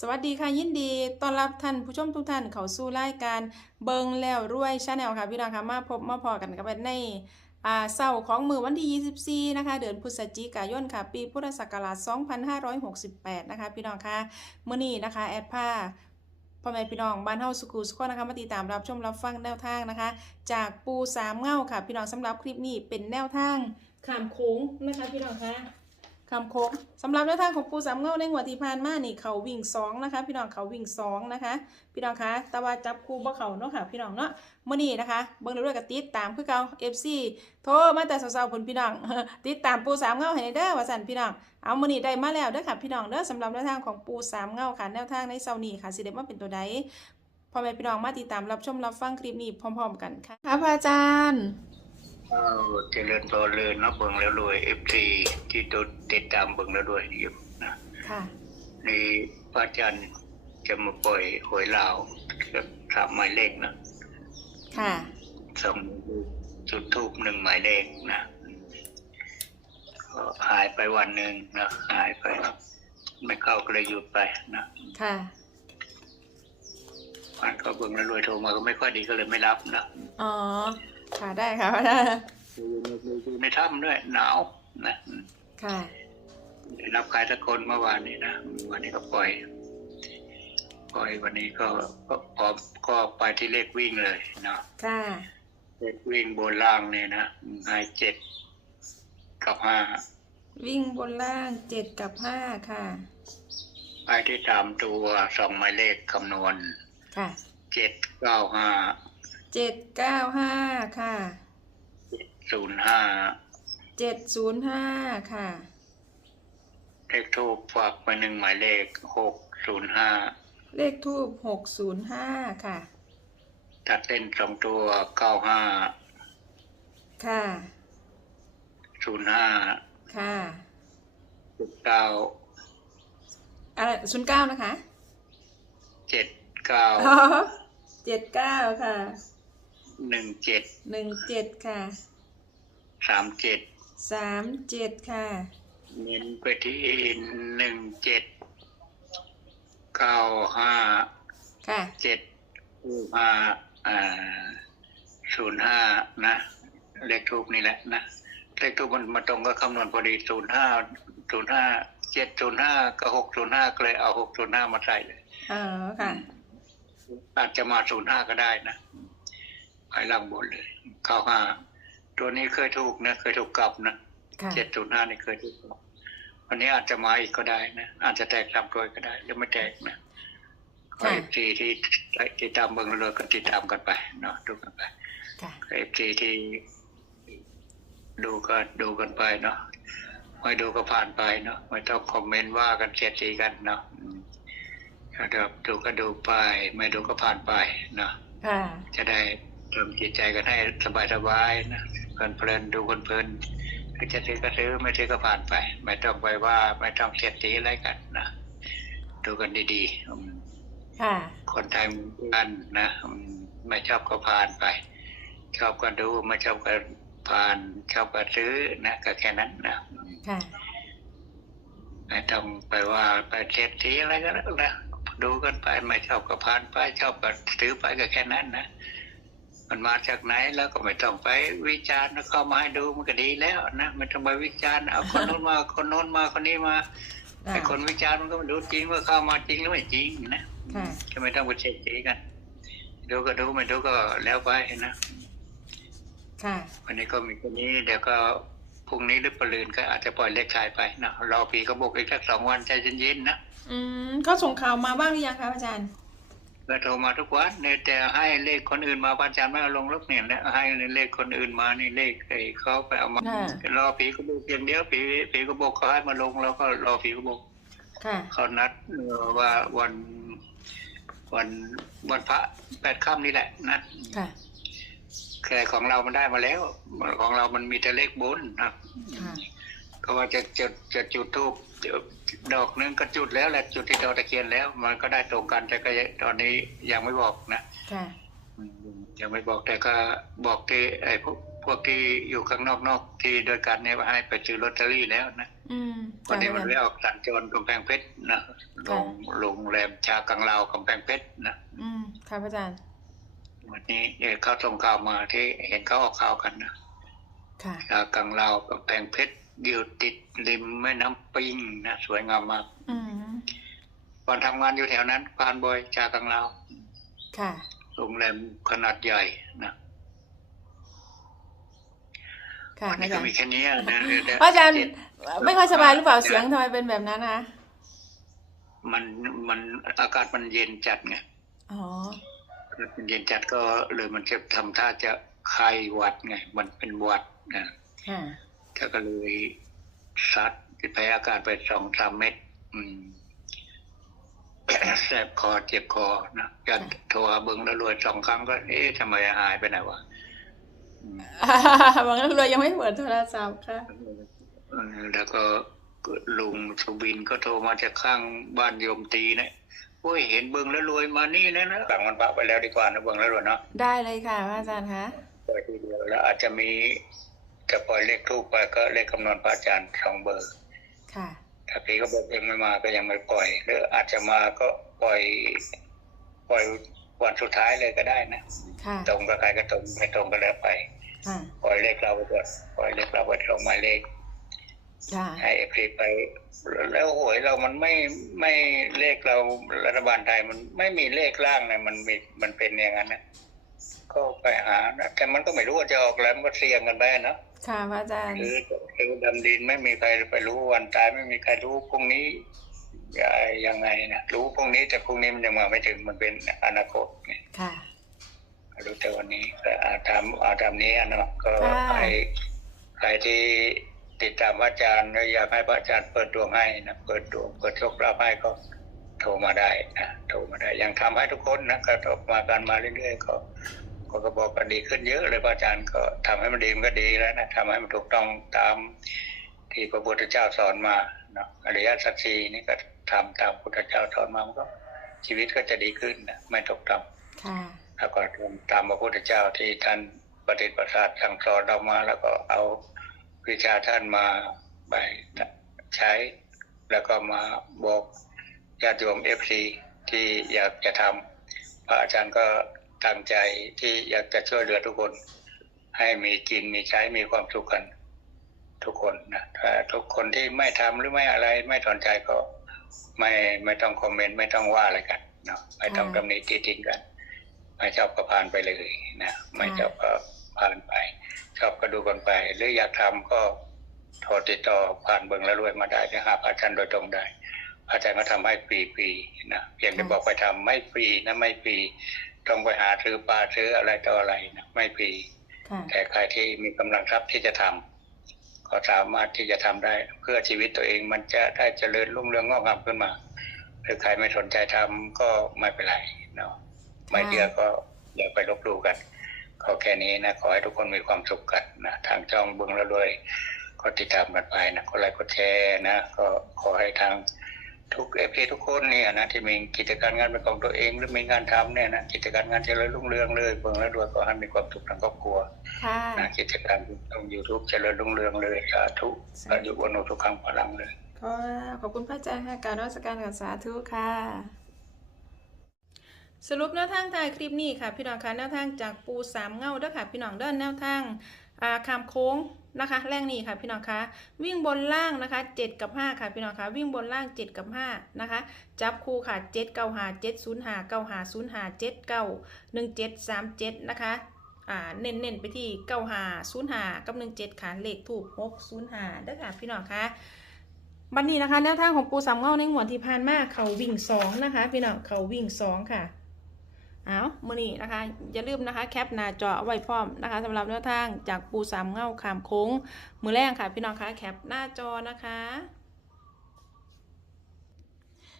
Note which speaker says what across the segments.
Speaker 1: สวัสดีค่ะยินดีต้อนรับท่านผู้ชมทุกท่านเข้าสู่รายการเบิงแล้วรวยชาแนลค่ะพี่น้องค่ะมาพบมาพอกันกับในอ่าเสาร์ของมือวันที่ 24 นะคะ เดือนพฤศจิกายนค่ะ ปีพุทธศักราช 2568 นะคะ พี่น้องค่ะมื้อนี้นะคะ แอดผ้าพ่อแม่พี่น้องบ้านเฮาสุขุสุขนะคะมาติดตามรับชมรับฟังแนวทางนะคะ จากปูสามเง่าค่ะ พี่น้องสำหรับคลิปนี้เป็นแนวทางขามโค้งนะคะ พี่น้องค่ะ คำโค้งสำหรับแนวทางของปูสามเงาในงวดที่ผ่านมานี่เขาวิ่งสองนะคะ พี่น้องเขาวิ่งสองนะคะ พี่น้องคะแต่ว่าจับคู่บ่เขาเนาะค่ะ พี่น้องเนาะเมื้อนี้นะคะ เบิ่งเรื่อยกับติดตามคือเก่า FC โทรมาแต่เช้าๆพุ่นพี่น้องติดตามปูสามเงาให้เด้อว่าสั่นพี่น้องเอาเมื้อนี้ได้มาแล้วเด้อค่ะพี่น้องเด้อสำหรับแนวทางของปูสามเงาค่ะแนวทางในเช้านี้ค่ะสิได้มาเป็นตัวใดพ่อแม่พี่น้องมาติดตามรับชมรับฟังคลิปนี้พร้อม ๆ กันค่ะค่ะพระอาจารย์
Speaker 2: เอาเจริญพรเลยเนาะเบิ่งแล้วรวยเอฟซีที่ตดติดตามเบิ่งแล้วรวยอยู่นะ
Speaker 1: ค่ะ
Speaker 2: นี่พระอาจารย์จะมาปล่อยหวยลาวกับสามหมายเลขนะ
Speaker 1: ค่ะ
Speaker 2: สองจุดทูบหนึ่งหมายเลขนะก็หายไปวันหนึ่งนะหายไป ไม่เข้าก็เลยหยุดไปนะ
Speaker 1: ค่ะ
Speaker 2: มันก็เบิ่งแล้วรวยโทรมาก็ไม่ค่อยดีก็เลยไม่รับนะ
Speaker 1: อ๋อ ค่ะได้ค่ะพระอาจารย์
Speaker 2: อยู่ในถ้ำด้วยหนาวนะ
Speaker 1: ค่ะ
Speaker 2: รับใครสักคนเมื่อวานนี้นะวันนี้ก็ปล่อย ปล่อยวันนี้ก็ก็พอก็ไปที่เลขวิ่งเลยเนาะ
Speaker 1: ค่ะ
Speaker 2: เลขวิ่งบนล่างเนี่ยนะให้เจ็ดกับห้า
Speaker 1: วิ่งบนล่างเจ็ดกับห้าค่ะ
Speaker 2: ไปที่ตามตัวสองหมายเลขคำนวณ
Speaker 1: ค่ะ
Speaker 2: เจ็ดเก้าห้า
Speaker 1: เจ็ดเก้าห้าค่ะ
Speaker 2: ศูนย์ห้า
Speaker 1: เจ็ดศูนย์ห้าค่ะ
Speaker 2: เลขทูปฝากไปหนึ่งหมายเลขหกศูนย์ห้า
Speaker 1: เลขทูบหกศูนย์ห้าค่ะ
Speaker 2: ตัดเล่นสองตัวเก้าห้า
Speaker 1: ค่ะ
Speaker 2: ศูนย์ห้า
Speaker 1: ค่ะ
Speaker 2: เก้า
Speaker 1: อะไรศูนย์เก้านะคะ
Speaker 2: เจ็ดเก้า
Speaker 1: เจ็ดเก้าค่ะ
Speaker 2: หนึ่งเจ็ด
Speaker 1: หนึ่งเจ็ดค่ะ
Speaker 2: สามเจ็ด
Speaker 1: สามเจ็ดค่ะ
Speaker 2: เน้นไปที่หนึ่งเจ็ดเก้าห้า
Speaker 1: ค่ะ
Speaker 2: เจ็ดห้าอ่าศูนย์ห้านะเลขทูปนี่แหละนะเลขทูปมันมาตรงก็คำนวณพอดีศูนย์ห้าศูนย์ห้าเจ็ดศูนย์ห้าก็หกศูนย์ห้าก็เลยเอาหกศูนย์ห้ามาใส่เลย
Speaker 1: อ๋อค่ะ
Speaker 2: อาจจะมาศูนย์ห้าก็ได้นะ ภายหล่างบนเลยเก้าห้าตัวนี้เคยถูกนะเคยถูกกลับนะ
Speaker 1: ค่ะ
Speaker 2: เจ็ดศูนย์ห้านี่เคยถูกบอกวันนี้อาจจะมาอีกก็ได้นะอาจจะแตกตามตัวก็ได้ หรือไม่แตกนะขอ
Speaker 1: ค่ะ
Speaker 2: เอฟซีที่ติดตามเบิ้งเลยก็ติดตามกันไปเนาะดูกันไป
Speaker 1: ค่ะ
Speaker 2: เอฟซีที่ดูก็ดูกันไปเนาะไม่ดูก็ผ่านไปเนาะไม่ต้องคอมเมนต์ว่ากันเสียดสีกันเนาะอืมถ้าดูก็ดูไป ไม่ดูก็ผ่านไปเนาะ
Speaker 1: ค่ะ
Speaker 2: จะได้ เติมจิตใจกันให้สบายๆนะเพลินๆดูเพลินๆถ้าจะซื้อก็ซื้อไม่ซื้อก็ผ่านไป ไม่ต้องไปว่าไม่ต้องเสียดสีอะไรกันนะดูกันดีๆอืม
Speaker 1: ค่ะ
Speaker 2: คนไทยเหมือนกันนะอืมไม่ชอบก็ผ่านไป ชอบก็ดูไม่ชอบก็ผ่านชอบก็ซื้อนะก็แค่นั้นนะอืม
Speaker 1: ค่ะ
Speaker 2: ไม่ต้องไปว่าไปเสียดสีอะไรก็แล้วนะดูกันไปไม่ชอบก็ผ่านไป ชอบก็ซื้อไปก็แค่นั้นนะ มันมาจากไหนแล้วก็ไม่ต้องไปวิจารณ์แล้วเข้ามาให้ดูมันก็ดีแล้วนะไม่ต้องไปวิจารณ์เอาคนโน้นมาคนโน้นมาคนนี้มาไอ้คนวิจารณ์มันก็ไม่รู้จริงว่าเข้ามาจริงหรือไม่จริงนะ
Speaker 1: ค่ะ
Speaker 2: ก็ไม่ต้องไปเช็คสีกันดูก็ดูไม่ดูก็แล้วไปนะ
Speaker 1: ค่ะ
Speaker 2: วันนี้ก็มีคนนี้เดี๋ยวก็พรุ่งนี้หรือปรืนก็อาจจะปล่อยเลขขายไปนะรอปีก็บอกอีกสักสองวันใจเย็นๆนะ
Speaker 1: อืมเขาส่งข่าวมาบ้างหรือยังคะอาจารย์
Speaker 2: ก็โทรมาทุกวันเนี่ยแต่ให้เลขคนอื่นมาพระอาจารย์ไม่เอาลงลูกเนี่ยแล้วให้เลขคนอื่นมานี่เลขไอ้เขาไปเอามา
Speaker 1: ค่ะ
Speaker 2: รอผีก็บอกอย่างเดียวผีผีก็บอกเขาให้มาลงแล้วก็รอผีก็บอก
Speaker 1: ค่ะ
Speaker 2: เขานัดเอ่อว่าวันวันวันพระแปดค่ำนี่แหละนัด
Speaker 1: ค่ะ
Speaker 2: แค่ของเรามันได้มาแล้ว ของเรามันมีแต่เลขบนนะ
Speaker 1: ค่ะ
Speaker 2: ก็ว่าจะจะจะจุดทูบ ดอกนึงก็จุดแล้วแหละจุดที่ดอกตะเคียนแล้ว มันก็ได้ตรงกันแต่ก็ยังตอนนี้ยังไม่บอกนะ
Speaker 1: ค่ะ
Speaker 2: อืมยังไม่บอกแต่ก็บอกที่ไอ้พวกพวกที่อยู่ข้างนอกนอกที่โดวยกันเนี่ยให้ไปซื้อลอตเตอรี่แล้วนะ
Speaker 1: อืม
Speaker 2: วันนี้
Speaker 1: ค่ะ
Speaker 2: มันไม่ออกสัญจรกำแพงเพชรนะโรงโรงแรมชากังลาวกำแพงเพชรนะ
Speaker 1: อืมค่ะพระอาจารย์
Speaker 2: วันนี้เอ่อเขาส่งข่าวมาที่เห็นเขาออกข่าวกันนะ
Speaker 1: ค่ะ
Speaker 2: ชากังลาวกำแพงเพชร อยู่ติดริมแม่น้ำปิงนะสวยงามมาก
Speaker 1: อืม
Speaker 2: ตอนทำงานอยู่แถวนั้นผ่านบ่อยชากังลาว
Speaker 1: ค่ะ
Speaker 2: โรงแรมขนาดใหญ่นะ
Speaker 1: ค่ะ
Speaker 2: วัน
Speaker 1: พระ
Speaker 2: นี้
Speaker 1: อา
Speaker 2: ก็
Speaker 1: จารย์
Speaker 2: มีแค่นี้นะเดี๋ยว
Speaker 1: พระอาจารย์
Speaker 2: เจ็ด
Speaker 1: ไม่ค่อยสบายหรือเปล่าเสียงทำไมเป็นแบบนั้นนะ
Speaker 2: มันมันอากาศมันเย็นจัดไง
Speaker 1: อ๋อ
Speaker 2: มันเย็นจัดก็เลยมันจะทำท่าจะไข้หวัดไง มันเป็นหวัดนะ
Speaker 1: ค่ะ
Speaker 2: แล้วก็เลยซัดแพ้อากาศไปสองสามเม็ดอืมแสบคอเจ็บคอนะจะโทรหาเบิ้งแล้วรวยสองครั้งก็ เอ๊ะทำไมหายไปไหนวะอืม
Speaker 1: บางทีเรายังไม่เปิดโทรศัพท์ค่ะ
Speaker 2: เออแล้วก็ลุงสุบินก็โทรมาจากข้างบ้านโยมตีนะโอ้ยเห็นเบิ้งแล้วรวยมานี่นะนะหลังมันพระไปแล้วดีกว่านะเบิ้งแล้วรวยเนาะ
Speaker 1: ได้เลยค่ะพระอาจารย์คะ
Speaker 2: ปล่อยทีเดียวแล้วอาจจะมี จะปล่อยเลขทูปไปก็เลขคำนวณพระอาจารย์สองเบอร์
Speaker 1: ค่ะ
Speaker 2: ถ้าพี่ก็บอกเองไม่มาก็ยังไม่ปล่อย หรืออาจจะมาก็ปล่อย ปล่อยวันสุดท้ายเลยก็ได้นะ
Speaker 1: ค่ะ
Speaker 2: ตรงกับใครก็ตรงไม่ตรงก็แล้วไป
Speaker 1: ค่ะ
Speaker 2: ปล่อยเลขเราไปก่อนปล่อยเลขเราไปตรงหมายเลข
Speaker 1: ค่ะ
Speaker 2: ให้เอฟซีไป แล้วหวยเรามันไม่ไม่เลขเรารัฐบาลไทยมันไม่มีเลขล่างนะมันมีมันเป็นอย่างนั้นนะก็ไปหานะแต่มันก็ไม่รู้ว่าจะออกแล้วมันก็เสี่ยงกันไปเนาะ
Speaker 1: ค่ะพระอาจารย์
Speaker 2: คือคือดำดินไม่มีใครไปรู้วันตายไม่มีใครรู้พรุ่งนี้ยังไงนะรู้พรุ่งนี้แต่พรุ่งนี้มันยังมาไม่ถึงมันเป็นอนาคตไง
Speaker 1: ค่ะ
Speaker 2: รู้แต่วันนี้ก็อาตามอาตามนี้อะเนาะก็
Speaker 1: ค่ะ
Speaker 2: ใครใครที่ติดตามพระอาจารย์แล้วอยากให้พระอาจารย์เปิดดวงให้นะเปิดดวงเปิดโชคลาภให้ก็โทรมาได้นะโทรมาได้ยังทำให้ทุกคนนะก็ตกมากันมาเรื่อยๆก็ ก็ก็บอกกันดีขึ้นเยอะเลยพระอาจารย์ก็ทำให้มันดีมันก็ดีแล้วนะทำให้มันถูกต้องตามที่พระพุทธเจ้าสอนมาเนาะอริยสัจสี่นี่ก็ทำตามพระพุทธเจ้าสอนมามันก็ ชีวิตก็จะดีขึ้นนะไม่ตกต่ำ
Speaker 1: ค่ะ
Speaker 2: แล้วก็ตามพระพุทธเจ้าที่ท่านปฏิบัติประสาทสั่งสอนเรามา แล้วก็เอาวิชาท่านมาไปใช้ แล้วก็มาบอกญาติโยมเอฟซีที่อยากจะทำพระอาจารย์ก็ ตั้งใจที่อยากจะช่วยเหลือทุกคน ให้มีกินมีใช้มีความสุขกัน ทุกคนนะถ้าทุกคนที่ไม่ทำหรือไม่อะไร ไม่สนใจก็ไม่ไม่ต้องคอมเมนต์ไม่ต้องว่าอะไรกันเนาะไม่ต้องตำหนิติติงกัน ไม่ชอบก็ผ่านไปเลยนะไม่ชอบก็ผ่านไป ชอบก็ดูกันไป หรืออยากทำก็โทรติดต่อผ่านเบิงแล้วรวยมาได้นะหาพระอาจารย์โดยตรงได้พระอาจารย์ก็ทำให้ฟรีๆนะเพียงแต่บอกไปทำไม่ฟรีนะไม่ฟรี ต้องไปหาซื้อปลาซื้ออะไรต่ออะไรนะไม่ฟรี
Speaker 1: ค่ะ
Speaker 2: แต่ใครที่มีกำลังทรัพย์ที่จะทำก็สามารถที่จะทำได้ เพื่อชีวิตตัวเองมันจะได้เจริญรุ่งเรืองงอกงามขึ้นมาหรือใครไม่สนใจทำก็ไม่เป็นไรเนาะไม่เชื่อก็อย่าไปลบหลู่กันขอแค่นี้นะขอให้ทุกคนมีความสุขกันนะทางจ้องเบึงแล้วด้วยก็ติดตามกันไปนะก็ไลค์กดแชร์นะ ก็ขอให้ทาง ทุกเอฟทุกคนเนี่ยนะที่มีกิจการงานเป็นของตัวเองหรือมีงานทำเนี่ยนะกิจการงานเจริญรุ่งเรืองเลยเบิ่งแล้วด้วยก็ให้มีความสุขทางครอบครัว
Speaker 1: ค่ะ
Speaker 2: นะกิจการทางยูทูบเจริญรุ่งเรืองเลยสาธุอายุวันโนทุกครั้งพลังเลย
Speaker 1: ขอขอบคุณพระอาจารย์ค่ะการรัชการกับสาธุค่ะ สรุปแนวทางท้ายคลิปนี้ค่ะ พี่น้องคะแนวทางจากปูสามเงาเด้อค่ะ พี่น้องเด้อนแนวทางอ่า คามโค้งนะคะแรงนี้ค่ะพี่น้องคะวิ่งบนล่างนะคะ 7 กับ 5 ค่ะพี่น้องคะวิ่งบนล่าง 7 กับ 5 นะคะ จับคู่ค่ะ 7 9 5 7 0 5 9 5 0 5 7 9 1 7 3 7 นะคะอ่าเน้นๆไปที่9 5 0 5กับ1 7ค่ะเลขถูก6 0 5เด้ค่ะพี่น้องคะบันนี้นะคะแนวทางของปูสามเงาในงวดที่ผ่านมาเขาวิ่งสองนะคะ พี่น้องเขาวิ่งสองค่ะ เอามื่อนี้นะคะ อย่าลืมนะคะแคปหน้าจอเอาไว้พร้อมนะคะสำหรับแนวทางจากปูสามเงาขามโค้ง มือแรกค่ะ พี่น้องคะแคปหน้าจอนะคะ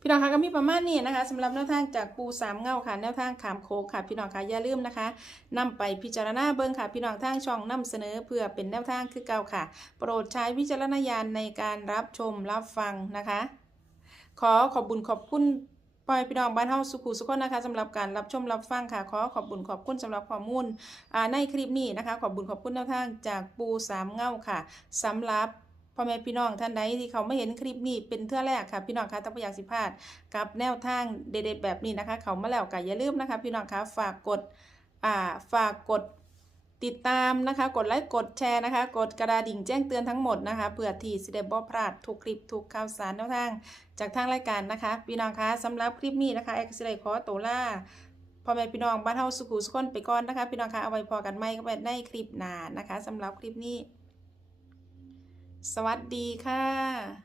Speaker 1: พี่น้องคะก็มีประมาณนี้นะคะสำหรับแนวทางจากปูสามเงาค่ะแนวทางขามโค้งค่ะ พี่น้องคะอย่าลืมนะคะนำไปพิจารณาเบิ่งค่ะ พี่น้องทางช่องนำเสนอเพื่อเป็นแนวทางคือเก่าค่ะ โปรดใช้วิจารณญาณในการรับชมรับฟังนะคะ ขอขอบบุญขอบคุณ ปล่อยพี่น้องบ้านเฮาสุขุสุขคนนะคะสำหรับการรับชมรับฟังค่ะขอขอบบุญขอบคุณสำหรับข้อมูลอ่าในคลิปนี้นะคะ ขอบบุญขอบคุณแนวทางจากปูสามเงาค่ะสำหรับพ่อแม่พี่น้องท่านใดที่เขาไม่เห็นคลิปนี้เป็นเทื่อแรกค่ะ พี่น้องคะถ้าไม่อยากสิพลาดกับแนวทางเด็ดๆแบบนี้นะคะ เขามาแล้วก็อย่าลืมนะคะ พี่น้องคะฝากกดฝากกด ติดตามนะคะ กดไลค์กดแชร์นะคะ กดกระดิ่งแจ้งเตือนทั้งหมดนะคะเพื่อที่สิได้บ่พลาดทุกคลิปทุกข่าวสารแนวทาง จากทางรายการนะคะพี่น้องคะสำหรับคลิปนี้นะคะเอ็กซ์ไลขอตัวล่าพ่อแม่พี่น้องบ้านเฮาสุขุสุขคนไปก่อนนะคะ พี่น้องคะเอาไว้พอกันไหมก็ไปในคลิปหน้านะคะสำหรับคลิปนี้ สวัสดีค่ะ